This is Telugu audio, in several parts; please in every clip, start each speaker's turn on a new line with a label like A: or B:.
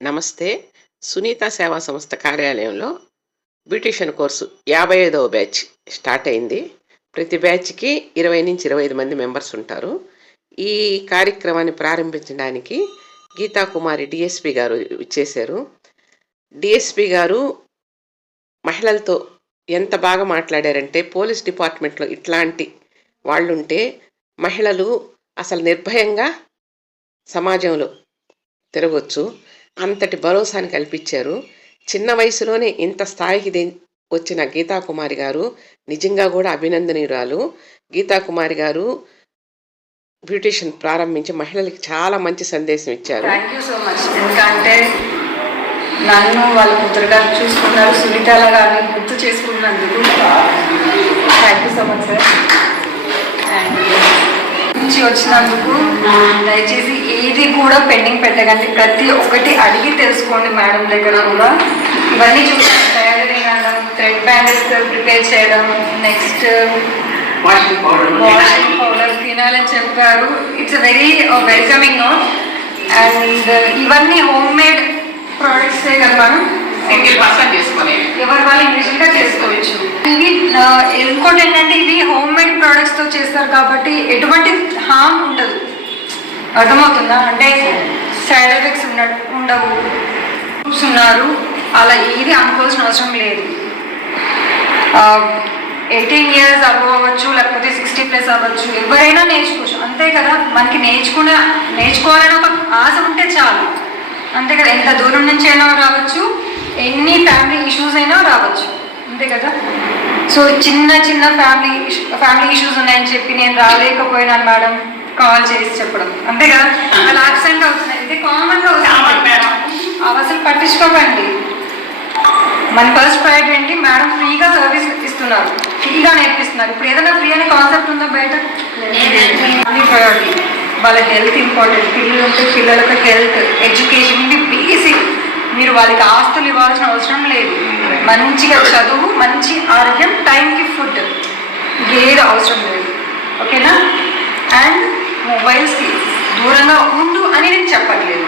A: నమస్తే. సునీత సేవా సంస్థ కార్యాలయంలో బ్యూటిషియన్ కోర్సు యాభై ఐదవ బ్యాచ్ స్టార్ట్ అయింది. ప్రతి బ్యాచ్కి ఇరవై నుంచి ఇరవై ఐదు మంది మెంబర్స్ ఉంటారు. ఈ కార్యక్రమాన్ని ప్రారంభించడానికి గీతా కుమారి డిఎస్పి గారు ఇచ్చేశారు డిఎస్పి గారు మహిళలతో ఎంత బాగా మాట్లాడారంటే పోలీస్ డిపార్ట్మెంట్లో ఇట్లాంటి వాళ్ళుంటే మహిళలు అసలు నిర్భయంగా సమాజంలో తిరగొచ్చు. అంతటి భరోసాని కల్పించారు. చిన్న వయసులోనే ఇంత స్థాయికి వచ్చిన గీతాకుమారి గారు నిజంగా కూడా అభినందనీయురాలు. గీతాకుమారి గారు బ్యూటిషియన్ ప్రారంభించి మహిళలకి చాలా మంచి సందేశం ఇచ్చారు.
B: థ్యాంక్ యూ సో మచ్ ఎందుకంటే నన్ను వాళ్ళ కూతురుగా చూసుకున్నారు సునీతల గారిని గుర్తు చేసుకున్నందుకు. Thank you so much sir and నుంచి వచ్చినందుకు దయచేసి ఏది కూడా పెండింగ్ పెట్టకండి. ప్రతి ఒక్కటి అడిగి తెలుసుకోండి మేడం దగ్గర కూడా. ఇవన్నీ చూసాను టైలరింగ్ అనడం థ్రెడ్ బ్యాండెస్ ప్రిపేర్ చేయడం next
C: washing powder.
B: Washing powder తినాలని చెప్పారు. It's very welcoming note and ఇవన్నీ హోమ్ మేడ్ ప్రోడక్ట్స్ కదా మనం
C: సింగిల్ పర్సన్ చేసుకునేవి.
B: ఎవరి వాళ్ళు ఇండివిజువల్గా చేసుకోవచ్చు. ఇవి ఇంకోటి ఏంటంటే ఇవి హోమ్ మేడ్ ప్రోడక్ట్స్తో చేస్తారు కాబట్టి ఎటువంటి హామ్ ఉండదు. అర్థమవుతుందా? అంటే సైడ్ ఎఫెక్ట్స్ ఉన్న ఉండవు. Groups ఉన్నారు. అలా ఏది అనుకోవాల్సిన అవసరం లేదు. ఎయిటీన్ ఇయర్స్ అబవ్ అవ్వచ్చు లేకపోతే సిక్స్టీ ప్లస్ అవ్వచ్చు ఎవరైనా నేర్చుకోవచ్చు. అంతే కదా? మనకి నేర్చుకున్న నేర్చుకోవాలని ఒక ఆశ ఉంటే చాలు. అంతే కదా? ఎంత దూరం నుంచి అయినా రావచ్చు. ఎన్ని ఫ్యామిలీ ఇష్యూస్ అయినా రావచ్చు. అంతే కదా? సో చిన్న చిన్న ఫ్యామిలీ ఫ్యామిలీ ఇష్యూస్ ఉన్నాయని చెప్పి నేను రాలేకపోయినాను మేడం కాల్ చేసి చెప్పడం. అంతే కదా? అలా యాక్సిడెంట్ అవుతున్నాయి. ఇది కామన్గా అవుతుంది
C: madam.
B: అవి అసలు పట్టించుకోకండి. మన ఫస్ట్ ప్రయారిటీ ఏంటి? మేడం ఫ్రీగా సర్వీస్ ఇస్తున్నారు. ఫ్రీగా నేర్పిస్తున్నారు. ఇప్పుడు ఏదైనా ఫ్రీ అనే కాన్సెప్ట్ ఉందా బయట? ప్రయారిటీ వాళ్ళ హెల్త్ ఇంపార్టెంట్ పిల్లలు ఉంటే పిల్లలకు హెల్త్ ఎడ్యుకేషన్ బేసిక్ మీరు వాళ్ళకి ఆస్తులు ఇవ్వాల్సిన అవసరం లేదు. మంచిగా చదువు మంచి ఆరోగ్యం టైంకి ఫుడ్. ఏది అవసరం లేదు. ఓకేనా? అండ్ మొబైల్స్కి దూరంగా ఉండు అని నేను చెప్పట్లేదు.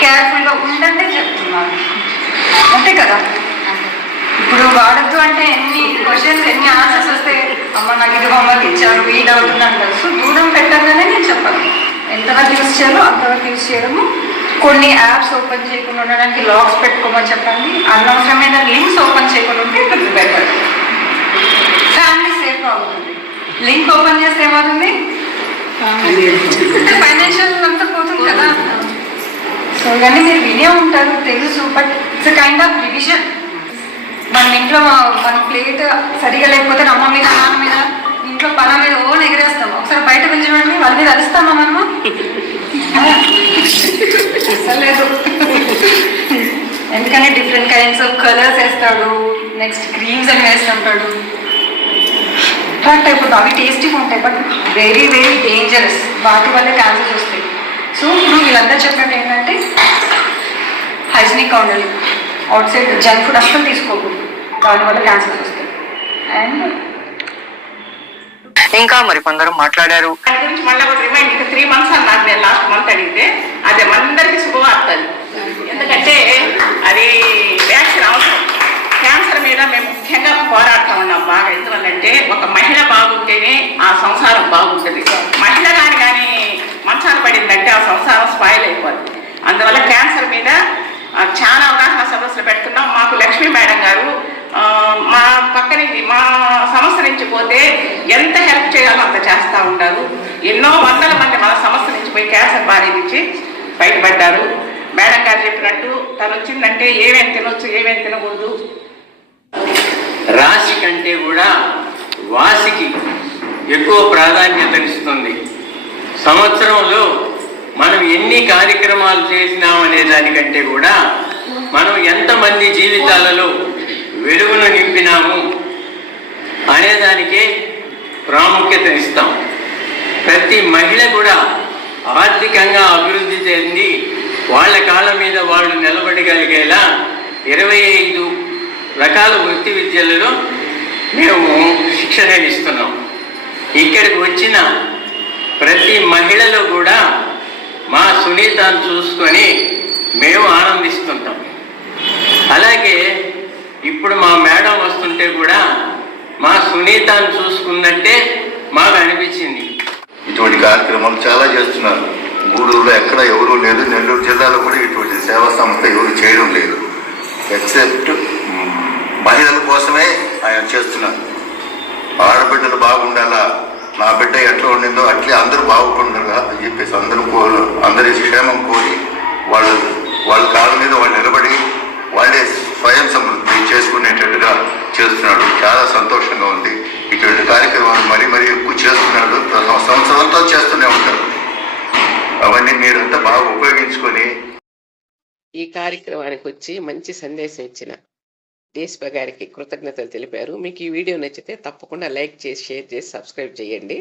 B: కేర్ఫుల్గా ఉండండి చెప్తున్నాను. అంతే కదా? ఇప్పుడు వాడద్దు అంటే ఎన్ని క్వశ్చన్స్ ఎన్ని ఆన్సర్స్ వస్తే అమ్మ నాకు ఇది హోంవర్క్ ఇచ్చారు ఈ డౌట్ ఉందంటారు సో దూరం పెట్టాలనే నేను చెప్పాలి ఎంతవరకు యూస్ చేయాలో అంతవరకు యూస్ చేయడము కొన్ని యాప్స్ ఓపెన్ చేయకుండా ఉండడానికి లాక్స్ పెట్టుకోమని చెప్పండి. అనవసరమైన లింక్స్ ఓపెన్ చేయకుండా ఉంటే ఇప్పుడు బెటర్ ఫ్యామిలీ సేఫ్గా ఉంటుంది. లింక్ ఓపెన్ చేస్తే ఏమవుతుంది? ఫైనాన్షియల్ అంతా పోతుంది కదా. సో ఇవన్నీ మీరు వినే ఉంటారు తెలుసు but it's kind of revision మన ఇంట్లో మన ప్లేట్ సరిగా లేకపోతే అమ్మ మీద నాన్న మీద ఇంట్లో పన మీద ఓ ఎగరేస్తాం ఒకసారి బయట చూడండి వాళ్ళ మీద అరుస్తామా మనము? అసలు లేదు ఎందుకంటే డిఫరెంట్ కైండ్స్ ఆఫ్ కలర్స్ వేస్తాడు నెక్స్ట్ క్రీమ్స్ అని వేస్తుంటాడు అట్రాక్ట్ అయిపోతుంది అవి టేస్టీగా ఉంటాయి బట్ వెరీ వెరీ డేంజరస్ వాటి వల్ల క్యాన్సర్స్ వస్తాయి. సో ఇప్పుడు వీళ్ళందరూ చెప్పినట్టు ఏంటంటే హైజీనిక్గా ఉండాలి అవుట్ సైడ్ జంక్ ఫుడ్ అస్సలు తీసుకోకూడదు. దానివల్ల క్యాన్సర్స్ వస్తాయి. అండ్
D: ఇంకా మరి కొందరు మాట్లాడారు.
C: దాని గురించి మళ్ళీ ఒక రిమైండ్ ఇంకా త్రీ మంత్స్ అన్నారు నేను అది మనందరికీ శుభవార్త అది ఎందుకంటే అది వ్యాక్సిన్ అవసరం. క్యాన్సర్ మీద మేము ముఖ్యంగా పోరాడుతూ ఉన్నాం బాగా. ఎందువల్లంటే ఒక మహిళ బాగుంటేనే ఆ సంసారం బాగుంటుంది. మహిళ కానీ కానీ మంచాలు పడిందంటే ఆ సంసారం స్పాయిల్ అయిపోద్ది. అందువల్ల క్యాన్సర్ మీద చాలా అవగాహన సదస్సులు పెడుతున్నాం. మాకు లక్ష్మీ మేడం గారు మా పక్క నుంచి మా సంస్థ నుంచి పోతే ఎంత హెల్ప్ చేయాలో అంత చేస్తూ ఉంటారు ఎన్నో వందల మంది మన సంస్థ నుంచి పోయి క్యాన్సర్ బారి నుంచి బయటపడ్డారు. మేడం గారు చెప్పినట్టు తను వచ్చిందంటే ఏమేమి తినొచ్చు ఏమేమి తినకూడదు.
E: రాశి కంటే కూడా వాసికి ఎక్కువ ప్రాధాన్యతనిస్తుంది సంవత్సరంలో మనం ఎన్ని కార్యక్రమాలు చేసినామనే దానికంటే కూడా మనం ఎంతమంది జీవితాలలో వెలుగును నింపినాము అనేదానికే ప్రాముఖ్యతనిస్తాం ప్రతి మహిళ కూడా ఆర్థికంగా అభివృద్ధి చెంది వాళ్ళ కాళ్ళ మీద వాళ్ళు నిలబడగలిగేలా ఇరవై ఐదు రకాల వృత్తి విద్యలలో మేము శిక్షణ ఇస్తున్నాం. ఇక్కడికి వచ్చిన ప్రతి మహిళలో కూడా మా సునీతను చూసుకొని మేము ఆనందిస్తుంటాం. అలాగే ఇప్పుడు మా మేడం వస్తుంటే కూడా మా సునీతను చూసుకున్నట్టే మాకు అనిపించింది.
D: ఇటువంటి కార్యక్రమాలు చాలా చేస్తున్నారు. గూడూరులో ఎక్కడ ఎవరూ లేదు నెల్లూరు జిల్లాలో కూడా ఇటువంటి సేవా సంస్థ ఎవరు చేయడం లేదు. ఎక్సెప్ట్ మహిళల కోసమే ఆయన చేస్తున్నారు. ఆడబిడ్డలు బాగుండాలా? నా బిడ్డ ఎట్లా ఉండిందో అట్లే అందరూ బాగుండాలా అని చెప్పేసి అందరూ కోరు అందరి క్షేమం కోరి వాళ్ళు వాళ్ళ కాళ్ళ మీద వాళ్ళు నిలబడి వాళ్ళే స్వయం సమృద్ధి. చేస్తున్నాడు. చాలా సంతోషంగా ఉంది. ఇటువంటి కార్యక్రమాలు మరీ మరీ ఎక్కువ చేస్తున్నాడు. సంవత్సరాలతో చేస్తూనే ఉంటారు అవన్నీ మీరంతా బాగా ఉపయోగించుకొని
A: ఈ కార్యక్రమానికి వచ్చి మంచి సందేశం ఇచ్చిన దేశప గారికి కృతజ్ఞతలు తెలిపారు. మీకు ఈ వీడియో నచ్చితే తప్పకుండా లైక్ చేసి షేర్ చేసి సబ్స్క్రైబ్ చేయండి.